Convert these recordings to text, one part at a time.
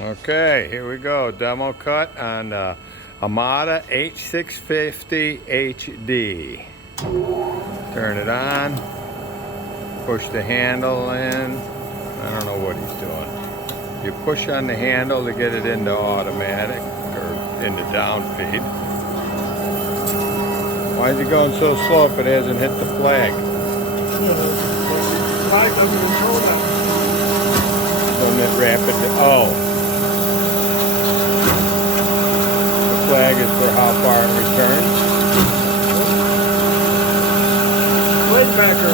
Okay, here we go. Demo cut on Amada H650HD. Turn it on. Push the handle in. I don't know what he's doing. You push on the handle to get it into automatic or into down feed. Why is it going so slow if it hasn't hit the flag? The flag doesn't control that. Doesn't it rapid? Oh. Flag is for how far it returns. Blade backer.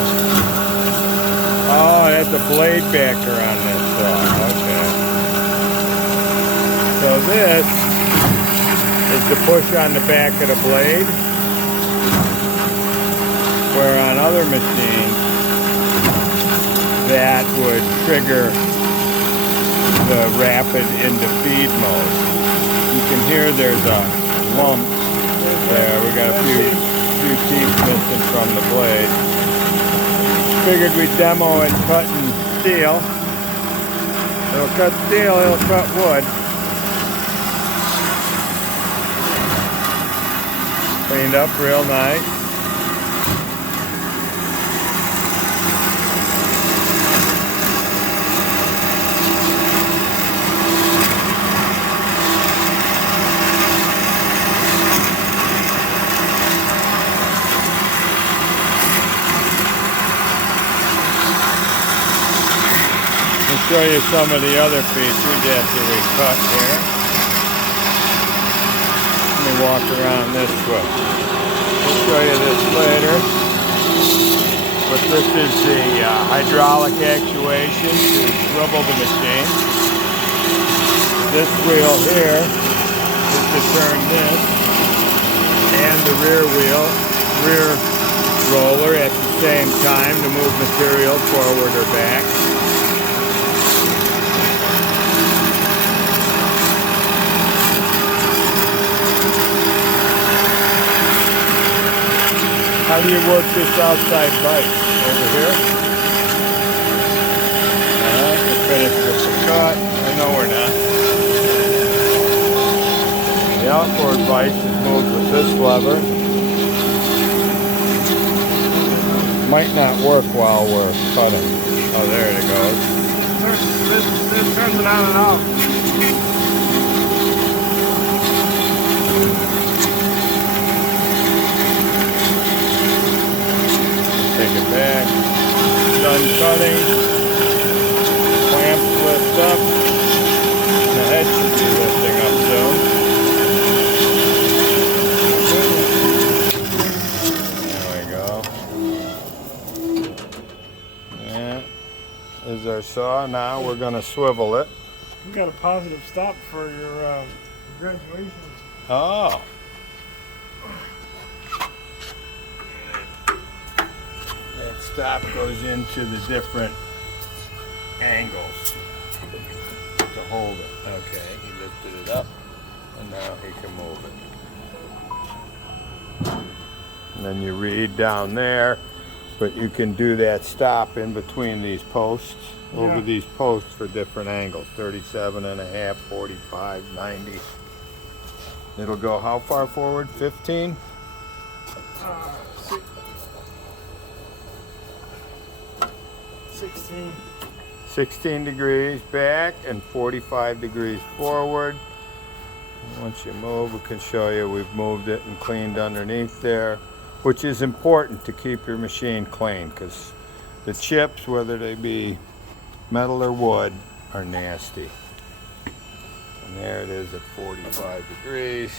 Oh, that's a blade backer on this saw. Okay. So this is the push on the back of the blade, where on other machines that would trigger the rapid into feed mode. You can hear there's a lump there. We got a few teeth missing from the blade. Figured we'd demo it cutting steel. It'll cut steel, it'll cut wood. Cleaned up real nice. Show you some of the other features after we cut here. Let me walk around this way. We'll show you this later. But this is the hydraulic actuation to swivel the machine. This wheel here is to turn this, and the rear roller at the same time to move material forward or back. How do you work this outside bite? Over here? We're finished with the cut. No, we're not. The outboard vise is moved with this lever. Might not work while we're cutting. Oh, there it goes. This turns it on and off. Take it back. Done cutting. Clamps lift up. The head should be lifting up soon. There we go. That is our saw. Now we're going to swivel it. We got a positive stop for your graduation. Oh. That stop goes into the different angles to hold it. Okay, he lifted it up and now he can move it. And then you read down there, but you can do that stop in between these posts, over these posts for different angles, 37.5, 45, 90. It'll go how far forward? 15? 16 degrees back and 45 degrees forward. Once you move, we can show you we've moved it and cleaned underneath there, which is important to keep your machine clean because the chips, whether they be metal or wood, are nasty. And there it is at 45 degrees.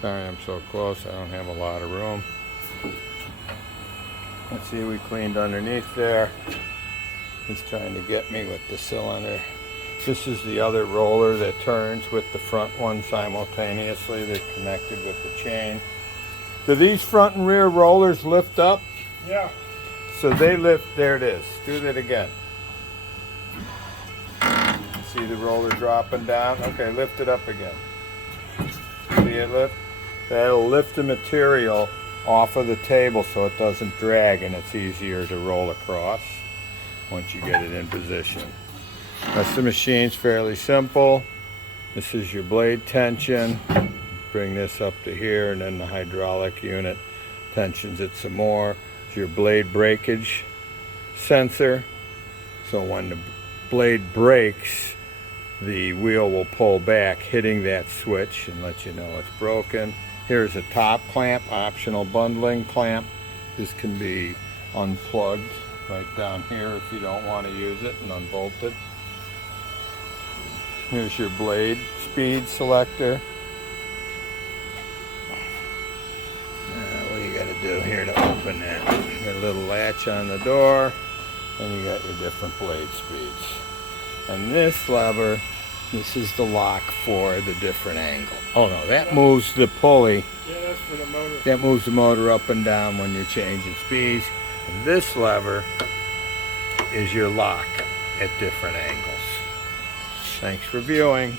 Sorry I'm so close, I don't have a lot of room. Let's see, we cleaned underneath there. He's trying to get me with the cylinder. This is the other roller that turns with the front one simultaneously. They're connected with the chain. Do these front and rear rollers lift up? Yeah. So they lift, there it is. Do that again. See the roller dropping down? Okay, lift it up again. See it lift? That'll lift the material off of the table so it doesn't drag and it's easier to roll across once you get it in position. The rest of the machine's fairly simple. This is your blade tension. Bring this up to here, and then the hydraulic unit tensions it some more. It's your blade breakage sensor. So when the blade breaks, the wheel will pull back, hitting that switch and let you know it's broken. Here's a top clamp, optional bundling clamp. This can be unplugged right down here if you don't want to use it, and unbolted. Here's your blade speed selector. What do you got to do here to open that? You got a little latch on the door, and you got your different blade speeds. And this lever, this is the lock for the different angle. Oh no, that moves the pulley. Yeah, that's for the motor. That moves the motor up and down when you're changing speeds. And this lever is your lock at different angles. Thanks for viewing.